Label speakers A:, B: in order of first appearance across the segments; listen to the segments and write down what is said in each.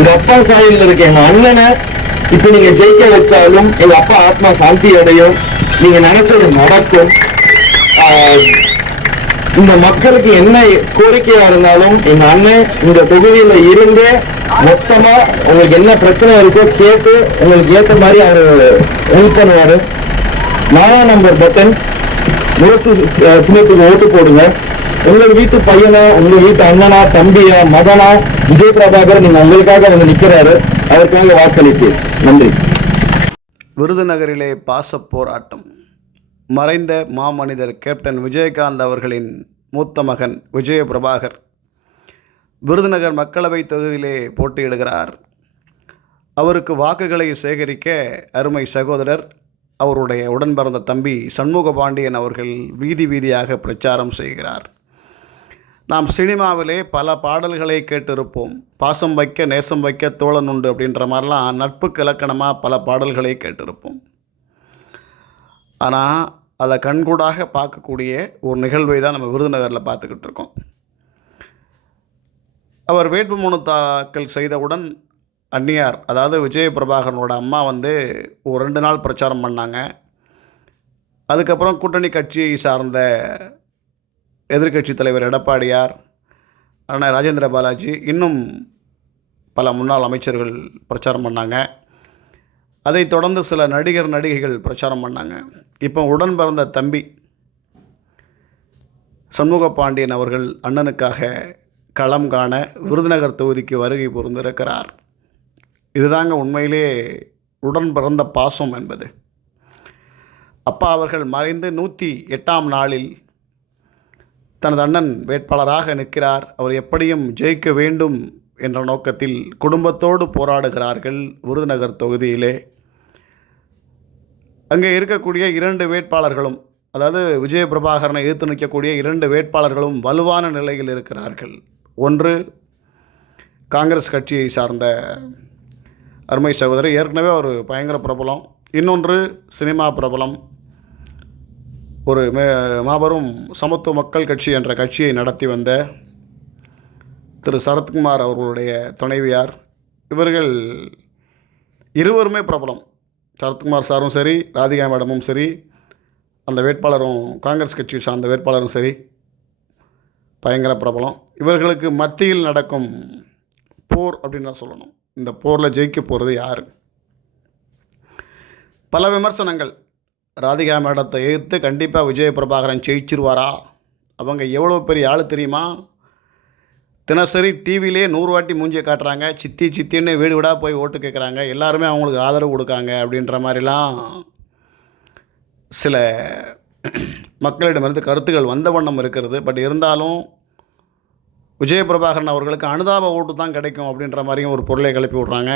A: எங்க அப்பா சாயல்ல இருக்க எங்க அண்ணனை இப்ப நீங்க ஜெயிக்க வச்சாலும் எங்க அப்பா ஆத்மா சாந்தி அடையும். நீங்க நினைச்சது நடக்கும். இந்த மக்களுக்கு என்ன கோரிக்கையா இருந்தாலும் எங்க அண்ணன் இந்த தொகுதியில இருந்து மொத்தமா உங்களுக்கு என்ன பிரச்சனை இருக்கோ கேட்டு உங்களுக்கு ஏத்த மாதிரி அவரு ஹெல்ப் பண்ணுவாரு. நாலாம் நம்பர் பட்டன். முயற்சி சின்னத்துக்கு ஓட்டு போடுங்க. உங்க வீட்டு பையனா உங்க வீட்டு அண்ணனா தம்பியா மகனா விஜய் பிரபாகர் நீங்க உங்களுக்காக வந்து நிக்கிறாரு. அதற்காக வாக்களிப்பு நன்றி.
B: விருதுநகரிலே பாச போராட்டம். மறைந்த மாமனிதர் கேப்டன் விஜயகாந்த் அவர்களின் மூத்த மகன் விஜய பிரபாகர் விருதுநகர் மக்களவை தொகுதியிலே போட்டியிடுகிறார். அவருக்கு வாக்குகளை சேகரிக்க அருமை சகோதரர் அவருடைய உடன் பிறந்த தம்பி சண்முக பாண்டியன் அவர்கள் வீதி வீதியாக பிரச்சாரம் செய்கிறார். நாம் சினிமாவிலே பல பாடல்களை கேட்டிருப்போம். பாசம் வைக்க நேசம் வைக்க தோழன் உண்டு அப்படின்ற மாதிரிலாம் நட்புக்கு இலக்கணமாக பல பாடல்களை கேட்டிருப்போம். ஆனால் அதை கண்கூடாக பார்க்கக்கூடிய ஒரு நிகழ்வை தான் நம்ம விருதுநகரில் பார்த்துக்கிட்டு இருக்கோம். அவர் வேட்புமனு தாக்கல் செய்தவுடன் அந்நியார் அதாவது விஜய பிரபாகரனோட அம்மா வந்து ஒரு ரெண்டு நாள் பிரச்சாரம் பண்ணாங்க. அதுக்கப்புறம் கூட்டணி கட்சியை சார்ந்த எதிர்க்கட்சி தலைவர் எடப்பாடியார் அண்ணா ராஜேந்திர பாலாஜி இன்னும் பல முன்னாள் அமைச்சர்கள் பிரச்சாரம் பண்ணாங்க. அதைத் தொடர்ந்து சில நடிகர் நடிகைகள் பிரச்சாரம் பண்ணாங்க. இப்போ உடன் பிறந்த தம்பி சண்முக பாண்டியன் அவர்கள் அண்ணனுக்காக களம் காண விருதுநகர் தொகுதிக்கு வருகை புரிந்திருக்கிறார். இதுதாங்க உண்மையிலே உடன் பிறந்த பாசம் என்பது. அப்பா அவர்கள் மறைந்து நூற்றி எட்டாம் நாளில் தனது அண்ணன் வேட்பாளராக நிற்கிறார். அவர் எப்படியும் ஜெயிக்க வேண்டும் என்ற நோக்கத்தில் குடும்பத்தோடு போராடுகிறார்கள் விருதுநகர் தொகுதியிலே. அங்கே இருக்கக்கூடிய இரண்டு வேட்பாளர்களும் அதாவது விஜய பிரபாகரனை எதிர்த்து நிற்கக்கூடிய இரண்டு வேட்பாளர்களும் வலுவான நிலையில் இருக்கிறார்கள். ஒன்று காங்கிரஸ் கட்சியை சார்ந்த அருமை சகோதரி. ஏற்கனவே ஒரு பயங்கர பிரபலம். இன்னொன்று சினிமா பிரபலம். ஒரு மே மாபெரும் சமத்துவ மக்கள் கட்சி என்ற கட்சியை நடத்தி வந்த திரு சரத்குமார் அவர்களுடைய துணைவியார். இவர்கள் இருவருமே பிரபலம். சரத்குமார் சாரும் சரி ராதிகா மேடமும் சரி அந்த வேட்பாளரும் காங்கிரஸ் கட்சியை சார்ந்த வேட்பாளரும் சரி பயங்கர பிரபலம். இவர்களுக்கு மத்தியில் நடக்கும் போர் அப்படின்னு தான் சொல்லணும். இந்த போரில் ஜெயிக்க போகிறது யார்? பல விமர்சனங்கள். ராதிகா மேடத்தை எதிர்த்து கண்டிப்பாக விஜய பிரபாகரன் ஜெயிச்சிருவாரா? அவங்க எவ்வளோ பெரிய ஆள் தெரியுமா? தினசரி டிவிலே நூறு வாட்டி மூஞ்சியை காட்டுறாங்க. சித்தி சித்தின்னு வீடு வீடாக போய் ஓட்டு கேட்குறாங்க எல்லாருமே அவங்களுக்கு ஆதரவு கொடுக்காங்க அப்படின்ற மாதிரிலாம் சில மக்களிடமிருந்து கருத்துக்கள் வந்த வண்ணம் இருக்கிறது. பட் இருந்தாலும் விஜய பிரபாகரன் அவர்களுக்கு அனுதாப ஓட்டு தான் கிடைக்கும் அப்படின்ற மாதிரியும் ஒரு பொருளை கிளப்பி விட்றாங்க.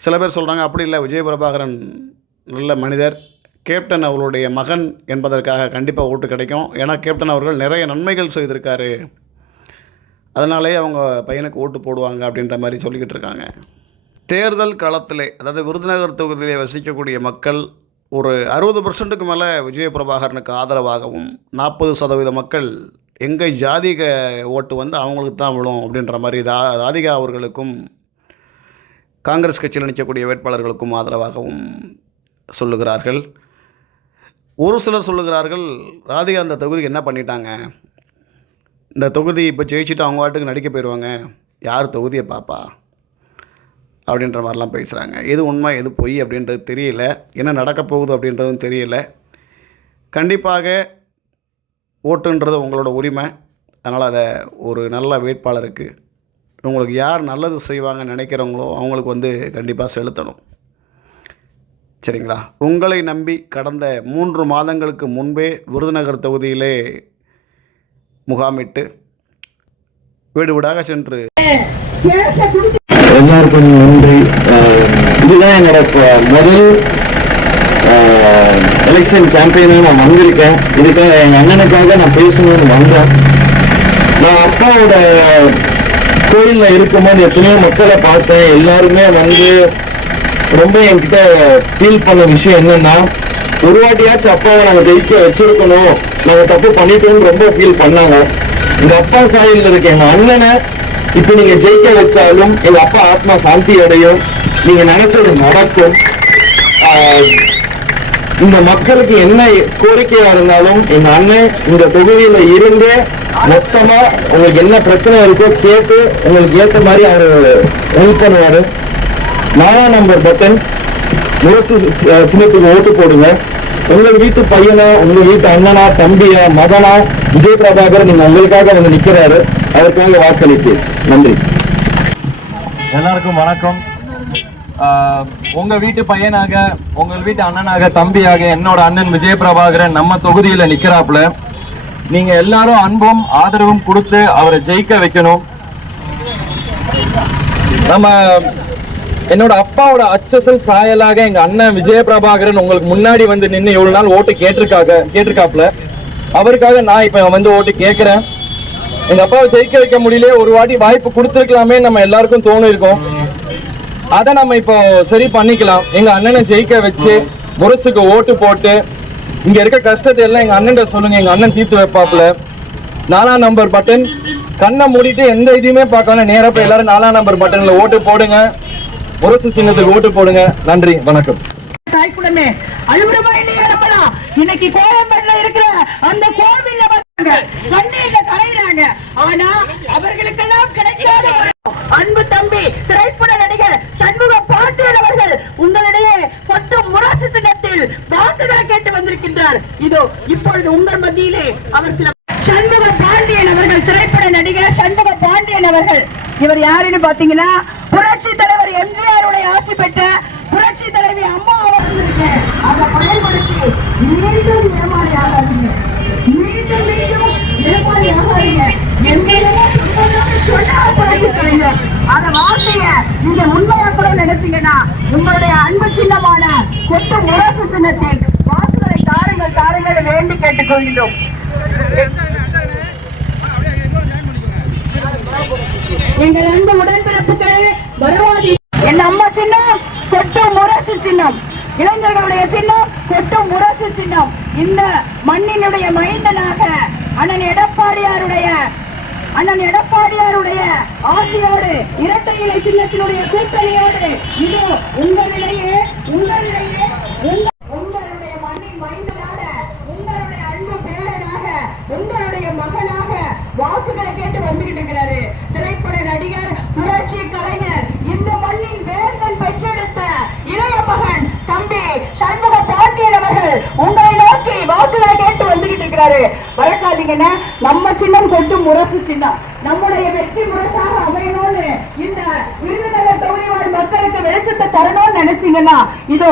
B: சில பேர் சொல்கிறாங்க அப்படி இல்லை. விஜய பிரபாகரன் நல்ல மனிதர். கேப்டன் அவர்களுடைய மகன் என்பதற்காக கண்டிப்பாக ஓட்டு கிடைக்கும். ஏன்னா கேப்டன் அவர்கள் நிறைய நன்மைகள் செய்திருக்காரு. அதனாலே அவங்க பையனுக்கு ஓட்டு போடுவாங்க அப்படின்ற மாதிரி சொல்லிக்கிட்டு இருக்காங்க. தேர்தல் களத்திலே அதாவது விருதுநகர் தொகுதியிலே வசிக்கக்கூடிய மக்கள் ஒரு அறுபது பர்சன்ட்டுக்கு மேலே விஜய பிரபாகரனுக்கு ஆதரவாகவும் நாற்பது சதவீத மக்கள் எங்கள் ஜாதிக ஓட்டு வந்து அவங்களுக்கு தான் விழும் அப்படின்ற மாதிரி தா ராதிகா அவர்களுக்கும் காங்கிரஸ் கட்சியில் நிற்கக்கூடிய வேட்பாளர்களுக்கும் ஆதரவாகவும் சொல்லுகிறார்கள். ஒரு சிலர் சொல்லுகிறார்கள் ராதிகா அந்த தொகுதிக்கு என்ன பண்ணிட்டாங்க? இந்த தொகுதி இப்போ ஜெயிச்சுட்டு அவங்க வாட்டுக்கு நடிக்க போயிடுவாங்க யார் தொகுதியை பாப்பா? அப்படின்ற மாதிரிலாம் பேசுகிறாங்க எது உண்மை எது பொய் அப்படின்றது தெரியல. என்ன நடக்க போகுது அப்படின்றதும் தெரியல. கண்டிப்பாக ஓட்டுன்றது உங்களோட உரிமை. அதனால் அதை ஒரு நல்ல வேட்பாளருக்கு உங்களுக்கு யார் நல்லது செய்வாங்கன்னு நினைக்கிறவங்களோ அவங்களுக்கு வந்து கண்டிப்பாக செலுத்தணும். சரிங்களா? உங்களை நம்பி கடந்த மூன்று மாதங்களுக்கு முன்பே விருதுநகர் தொகுதியிலே முகாமிட்டு வீடு வீடாக சென்று
A: எல்லாருக்கும் நன்றி. இதுதான் என்னோட முதல் எலெக்ஷன் கேம்பெயினாக நான் வந்திருக்கேன். இதுக்காக எங்கள் அண்ணனுக்காக நான் பேசணும்னு வந்தேன். நான் அப்பாவோட கோயிலில் இருக்கும்போது எத்தனையோ மக்களை பார்த்தேன். எல்லாருமே வந்து ரொம்ப என்கிட்ட ஃபீல் பண்ண விஷயம் என்னன்னா ஒரு வாட்டியாச்சும் அப்பாவை நாங்கள் ஜெயிக்க வச்சிருக்கணும் நாங்கள் தப்பு பண்ணிட்டோம்னு ரொம்ப ஃபீல் பண்ணாங்க. எங்கள் அப்பா சாயலில் இருக்க எங்கள் அண்ணனை இப்போ நீங்கள் ஜெயிக்க வச்சாலும் எங்கள் அப்பா ஆத்மா சாந்தி அடையும். நீங்கள் நினைச்சது நடக்கும். இந்த மக்களுக்கு என்ன கோரிக்கையா இருந்தாலும் எங்க அண்ணன் இந்த தொகுதியில இருந்து மொத்தமா உங்களுக்கு என்ன பிரச்சனை இருக்கோ கேட்டு உங்களுக்கு ஏற்ற மாதிரி அவர் ஹெல்ப் பண்ணுவாரு. நாலாம் நம்பர் பட்டன். முயற்சி சி- சின்னத்துக்கு ஓட்டு போடுங்க. உங்க வீட்டு பையனா உங்க வீட்டு அண்ணனா தம்பியா மகனா விஜய் பிரபாகர் நீங்க உங்களுக்காக வந்து நிக்கிறாரு. அதற்காக வாக்களிக்கு நன்றி.
C: எல்லாருக்கும் வணக்கம். உங்க வீட்டு பையனாக உங்க வீட்டு அண்ணனாக தம்பியாக என்னோட அண்ணன் விஜய் பிரபாகரன் நம்ம தொகுதியில நிக்கிறாப்புல. நீங்க எல்லாரும் அன்பும் ஆதரவும் கொடுத்து அவரை ஜெயிக்க வைக்கணும். நம்ம என்னோட அப்பாவோட அச்சசல் சாயலாக எங்க அண்ணன் விஜய பிரபாகரன் உங்களுக்கு முன்னாடி வந்து நின்று இவ்வளவு நாள் ஓட்டு கேட்டிருக்காங்க கேட்டிருக்காப்புல. அவருக்காக நான் இப்ப வந்து ஓட்டு கேட்கிறேன். எங்க அப்பாவை ஜெயிக்க வைக்க முடியல ஒரு வாட்டி வாய்ப்பு கொடுத்துருக்கலாமே நம்ம எல்லாருக்கும் தோணு அதை நம்ம இப்போ சரி பண்ணிக்கலாம். எங்க அண்ணனை ஜெயிக்க வச்சு முரசுக்கு ஓட்டு போட்டு இங்க இருக்க கஷ்டத்தை எல்லாம் எங்க அண்ணன் சொல்லுங்க எங்க அண்ணன் தீர்த்து வைப்பாப்புல. நாலாம் நம்பர் பட்டன் கண்ணை மூடிட்டு எந்த இதையுமே பார்க்காம நேரா போய் எல்லாரும் நாலாம் நம்பர் பட்டன்ல ஓட்டு போடுங்க. முரசு சின்னத்துக்கு ஓட்டு போடுங்க. நன்றி வணக்கம்.
D: தாய்க்குடமே அழுகுறமா இல்லையா நம்மளா இன்னைக்கு கோயம்பேடுல இருக்கிற அந்த கோவில்ல வந்தாங்க. கண்ணீர்ல தலையிறாங்க ஆனா அவர்களுக்கெல்லாம் கிடைக்காத அன்பு தம்பி திரைப்பட நடிகர் சண்முக பாண்டியன் அவர்கள் உங்களிடையே கொட்டும் முரசு சின்னத்தில் வாக்குகளை கேட்டு வந்திருக்கின்றார். இதோ இப்பொழுது உங்கள் மத்தியிலே அவர் சில சண்முக பாண்டியன் அவர்கள் திரைப்பட நடிகர் சண்முக பாண்டியன் அவர்கள். இவர் யாருன்னு பாத்தீங்கன்னா புரட்சி தலைவர் எம்ஜிஆருடைய ஆசி பெற்ற புரட்சி தலைவி அம்மா அவர்களுக்கு அதை பயன்படுத்தி மீண்டும் ஏமாறி ஆகாதீங்க. மீண்டும் மீண்டும் ஏமாறி ஆகாதீங்க. என்னென்னமோ சொன்னதாக சொன்ன புரட்சி தலைவர். அந்த வார்த்தைய நீங்க உண்மையா கூட நினைச்சீங்கன்னா உங்களுடைய அன்பு சின்னமான கொத்து முரசு சின்னத்தில் வாக்குகளை தாருங்கள் தாருங்கள் வேண்டி கேட்டுக்கொள்கிறோம் எங்கள் அன்பு உடன்பிறப்பு வருவாதி. என் அம்மா சின்னம் கொட்டும் முரசு சின்னம். இளைஞர்களுடைய சின்னம் கொட்டும் முரசு சின்னம். இந்த மண்ணினுடைய மைந்தனாக அண்ணன் எடப்பாடியாருடைய அண்ணன் எடப்பாடியாருடைய ஆசையோடு இரட்டை இலை சின்னத்தினுடைய கூட்டணியோடு இது உங்களிடையே உங்களிடையே உங்களுடைய மண்ணின் மைந்தனாக உங்களுடைய அன்பு பேரனாக உங்களுடைய மகனாக வாக்குகளை கேட்டு வந்துகிட்டு இருக்கிறாரு திரைப்பட நடிகர் புரட்சி கலைஞர் இந்த மண்ணின் வேந்தன் பெற்றெடுத்த இளைய மகன் தம்பி சண்முக பாண்டியன் அவர்கள் உங்களை நோக்கி வாக்குகளை கேட்டு வந்துகிட்டு இருக்கிறாரு. மறக்காதீங்கன்னா நம்ம சின்னம் கொட்டும் முரசு சின்னம். நம்முடைய வெற்றி முரசாக அமையணும்னு இந்த விருதுநகர் தொகுதி மக்களுக்கு வெளிச்சத்தை தரணும்னு நினைச்சீங்கன்னா இதோ